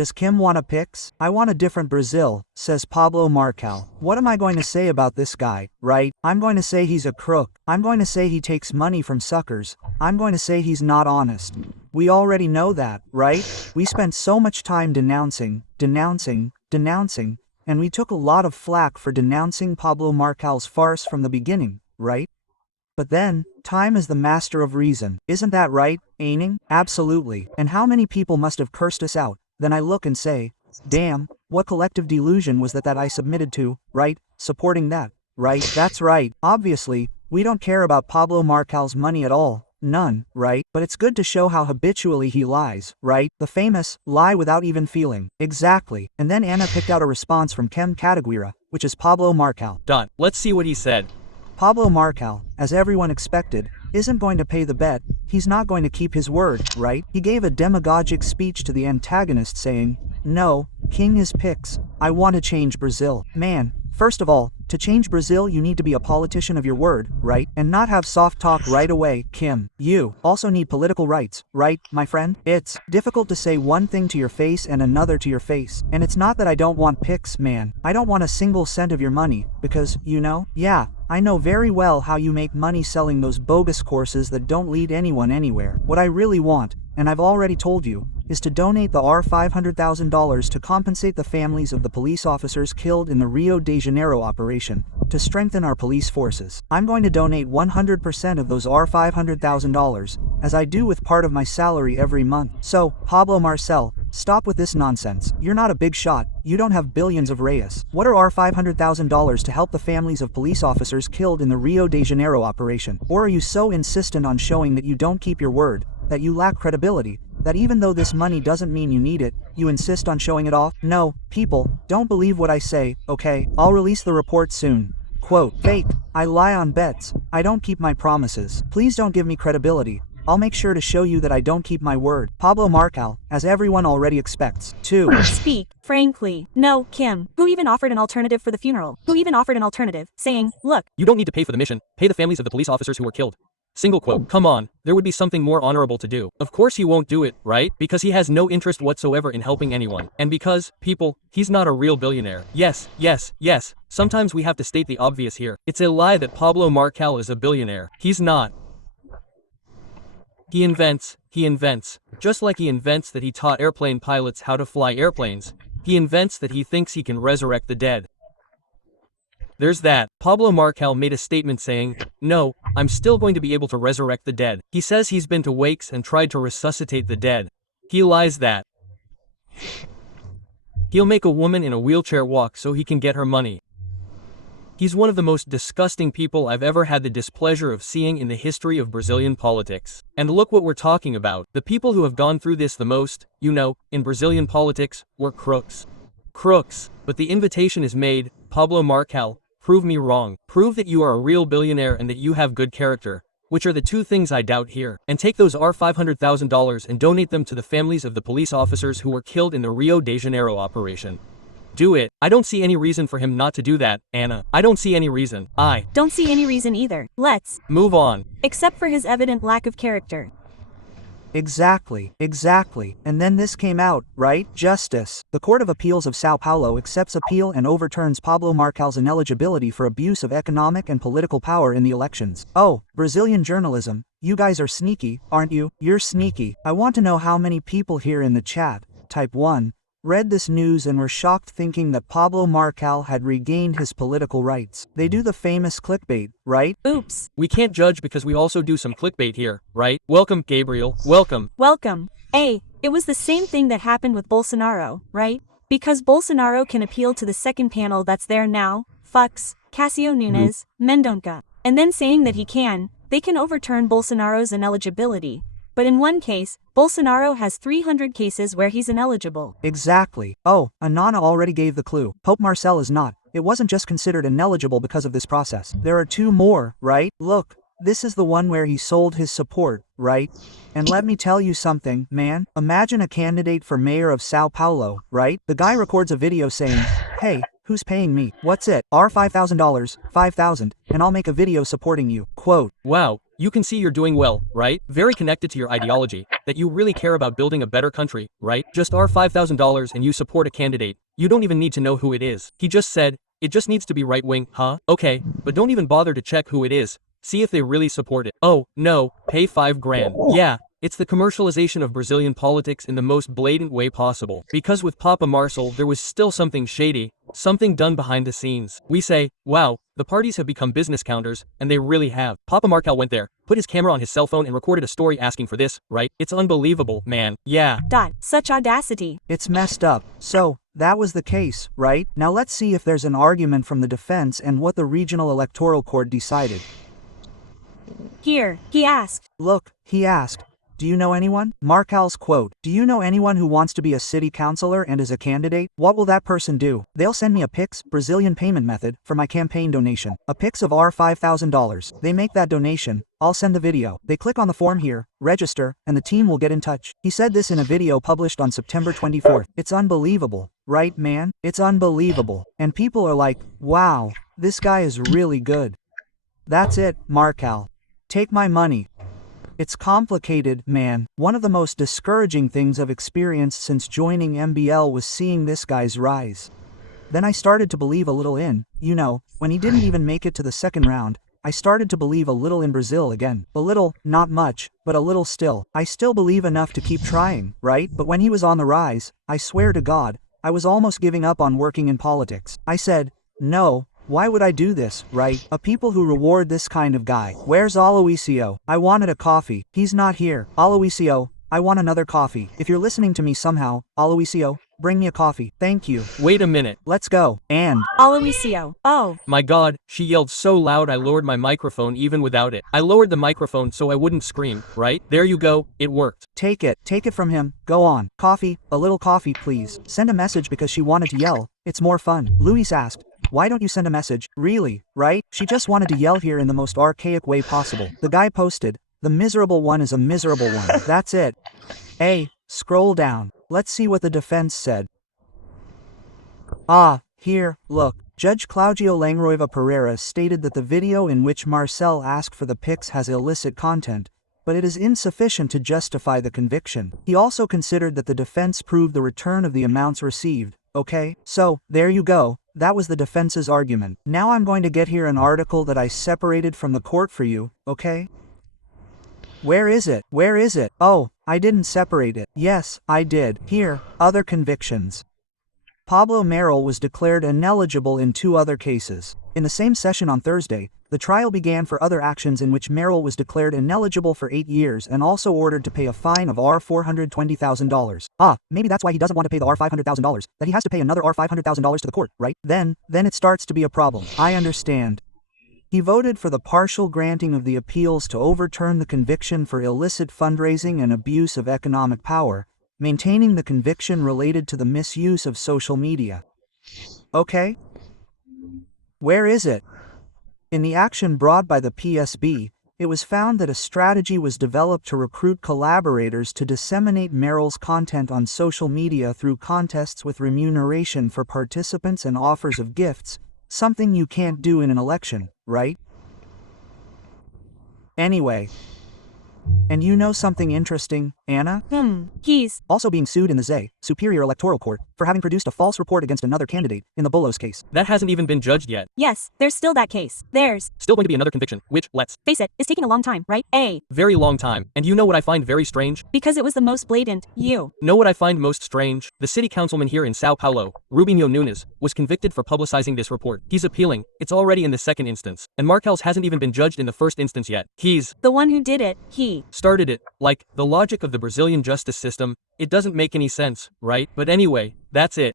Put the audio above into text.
Does Kim want a pix? I want a different Brazil, says Pablo Marçal. What am I going to say about this guy, right? I'm going to say he's a crook. I'm going to say he takes money from suckers. I'm going to say he's not honest. We already know that, right? We spent so much time denouncing, and we took a lot of flack for denouncing Pablo Marçal's farce from the beginning, right? But then, time is the master of reason. Isn't that right, Aining? Absolutely. And how many people must have cursed us out? Then I look and say, damn, what collective delusion was that I submitted to, right? Supporting that, right? That's right. Obviously, we don't care about Pablo Marçal's money at all. None, right? But it's good to show how habitually he lies, right? The famous, lie without even feeling. Exactly. And then Anna picked out a response from Kataguiri, which is Pablo Marçal. Let's see what he said. Pablo Marçal, as everyone expected, isn't going to pay the bet. He's not going to keep his word, right? He gave a demagogic speech to the antagonist saying, no, King is pix. I want to change Brazil. Man, first of all, to change Brazil you need to be a politician of your word, right? And not have soft talk right away, Kim. You also need political rights, right, my friend? It's difficult to say one thing to your face and another to your face. And it's not that I don't want pix, man. I don't want a single cent of your money, because, you know, yeah, I know very well how you make money selling those bogus courses that don't lead anyone anywhere. What I really want, and I've already told you, is to donate the $500,000 to compensate the families of the police officers killed in the Rio de Janeiro operation, to strengthen our police forces. I'm going to donate 100% of those $500,000, as I do with part of my salary every month. So, Pablo Marçal, stop with this nonsense. You're not a big shot. You don't have billions of reais. What are our $500,000 to help the families of police officers killed in the Rio de Janeiro operation? Or are you so insistent on showing that you don't keep your word, that you lack credibility, that even though this money doesn't mean you need it, you insist on showing it off? No, people, don't believe what I say, okay? I'll release the report soon. Quote, fake. I lie on bets. I don't keep my promises. Please don't give me credibility. I'll make sure to show you that I don't keep my word. Pablo Marçal, as everyone already expects. 2. Speak, frankly. No, Kim. Who even offered an alternative for the funeral? Who even offered an alternative, saying, look, you don't need to pay for the mission. Pay the families of the police officers who were killed. Single quote. Come on, there would be something more honorable to do. Of course he won't do it, right? Because he has no interest whatsoever in helping anyone. And because, people, he's not a real billionaire. Yes. Sometimes we have to state the obvious here. It's a lie that Pablo Marçal is a billionaire. He's not. He invents. Just like he invents that he taught airplane pilots how to fly airplanes, he invents that he thinks he can resurrect the dead. There's that. Pablo Marçal made a statement saying, no, I'm still going to be able to resurrect the dead. He says he's been to wakes and tried to resuscitate the dead. He lies that. He'll make a woman in a wheelchair walk so he can get her money. He's one of the most disgusting people I've ever had the displeasure of seeing in the history of Brazilian politics. And look what we're talking about. The people who have gone through this the most, you know, in Brazilian politics, were crooks. But the invitation is made, Pablo Marçal, prove me wrong. Prove that you are a real billionaire and that you have good character, which are the two things I doubt here. And take those $500,000 and donate them to the families of the police officers who were killed in the Rio de Janeiro operation. Do it. I don't see any reason for him not to do that, Anna. I don't see any reason. I don't see any reason either. Let's move on. Except for his evident lack of character. Exactly. And then this came out, right? Justice. The Court of Appeals of Sao Paulo accepts appeal and overturns Pablo Marçal's ineligibility for abuse of economic and political power in the elections. Oh, Brazilian journalism. You guys are sneaky, aren't you? You're sneaky. I want to know how many people here in the chat, type 1, read this news and were shocked thinking that Pablo Marçal had regained his political rights. They do the famous clickbait, right? Oops. We can't judge because we also do some clickbait here, right? Welcome, Gabriel. Welcome. Hey, it was the same thing that happened with Bolsonaro, right? Because Bolsonaro can appeal to the second panel that's there now, Fux, Cássio Nunes, Mendonça. And then saying that they can overturn Bolsonaro's ineligibility. But in one case, Bolsonaro has 300 cases where he's ineligible. Exactly. Oh, Anana already gave the clue. Pope Marçal is not. It wasn't just considered ineligible because of this process. There are 2 more, right? Look, this is the one where he sold his support, right? And let me tell you something, man. Imagine a candidate for mayor of Sao Paulo, right? The guy records a video saying, hey, who's paying me? What's it? $5,000, 5,000, and I'll make a video supporting you. Quote. Wow. You can see you're doing well, right? Very connected to your ideology, that you really care about building a better country, right? Just our $5,000 and you support a candidate. You don't even need to know who it is. He just said, it just needs to be right-wing, huh? Okay, but don't even bother to check who it is. See if they really support it. Oh, no, pay 5 grand. Yeah. It's the commercialization of Brazilian politics in the most blatant way possible. Because with Papa Marçal there was still something shady, something done behind the scenes. We say, wow, the parties have become business counters, and they really have. Papa Marçal went there, put his camera on his cell phone and recorded a story asking for this, right? It's unbelievable, man. Yeah. Such audacity. It's messed up. So, that was the case, right? Now let's see if there's an argument from the defense and what the regional electoral court decided. Here, he asked. Look, he asked, do you know anyone? Marçal's quote, do you know anyone who wants to be a city councilor and is a candidate? What will that person do? They'll send me a Pix, Brazilian payment method, for my campaign donation. A Pix of our $5,000. They make that donation, I'll send the video. They click on the form here, register, and the team will get in touch. He said this in a video published on September 24th. It's unbelievable, right man? It's unbelievable. And people are like, wow, this guy is really good. That's it, Marçal. Take my money. It's complicated, man. One of the most discouraging things I've experienced since joining MBL was seeing this guy's rise. Then I started to believe a little in, when he didn't even make it to the second round, I started to believe a little in Brazil again. A little, not much, but a little still. I still believe enough to keep trying, right? But when he was on the rise, I swear to God, I was almost giving up on working in politics. I said, no. Why would I do this, right? A people who reward this kind of guy. Where's Aloisio? I wanted a coffee. He's not here. Aloisio, I want another coffee. If you're listening to me somehow, Aloisio, bring me a coffee. Thank you. Wait a minute. Let's go. And Aloisio. Oh. My God, she yelled so loud I lowered my microphone even without it. I lowered the microphone so I wouldn't scream, right? There you go, it worked. Take it from him. Go on. Coffee, a little coffee please. Send a message because she wanted to yell. It's more fun. Luis asked, why don't you send a message? Really, right? She just wanted to yell here in the most archaic way possible. The guy posted, the miserable one is a miserable one. That's it. Hey, scroll down. Let's see what the defense said. Ah, here, look. Judge Claudio Langroiva Pereira stated that the video in which Marçal asked for the Pix has illicit content, but it is insufficient to justify the conviction. He also considered that the defense proved the return of the amounts received. Okay, so, there you go. That was the defense's argument. Now I'm going to get here an article that I separated from the court for you, okay? Where is it? Where is it? Oh, I didn't separate it. Yes, I did. Here, other convictions. Pablo Marçal was declared ineligible in 2 other cases. In the same session on Thursday, the trial began for other actions in which Marçal was declared ineligible for 8 years and also ordered to pay a fine of $420,000. Ah, maybe that's why he doesn't want to pay the $500,000, that he has to pay another $500,000 to the court, right? Then it starts to be a problem. I understand. He voted for the partial granting of the appeals to overturn the conviction for illicit fundraising and abuse of economic power, maintaining the conviction related to the misuse of social media. Okay? Where is it? In the action brought by the PSB, it was found that a strategy was developed to recruit collaborators to disseminate Marçal's content on social media through contests with remuneration for participants and offers of gifts, something you can't do in an election, right? Anyway. And you know something interesting, Anna? He's also being sued in the ZE, Superior Electoral Court, for having produced a false report against another candidate, in the Bolos case. That hasn't even been judged yet. Yes, there's still that case. There's still going to be another conviction, which, let's face it, is taking a long time, right? Very long time. And you know what I find very strange? Because it was the most blatant. You know what I find most strange? The city councilman here in Sao Paulo, Rubinho Nunes, was convicted for publicizing this report. He's appealing. It's already in the second instance. And Marçal hasn't even been judged in the first instance yet. He's the one who did it. He started it. Like, the logic of the Brazilian justice system, it doesn't make any sense, right? But anyway, that's it.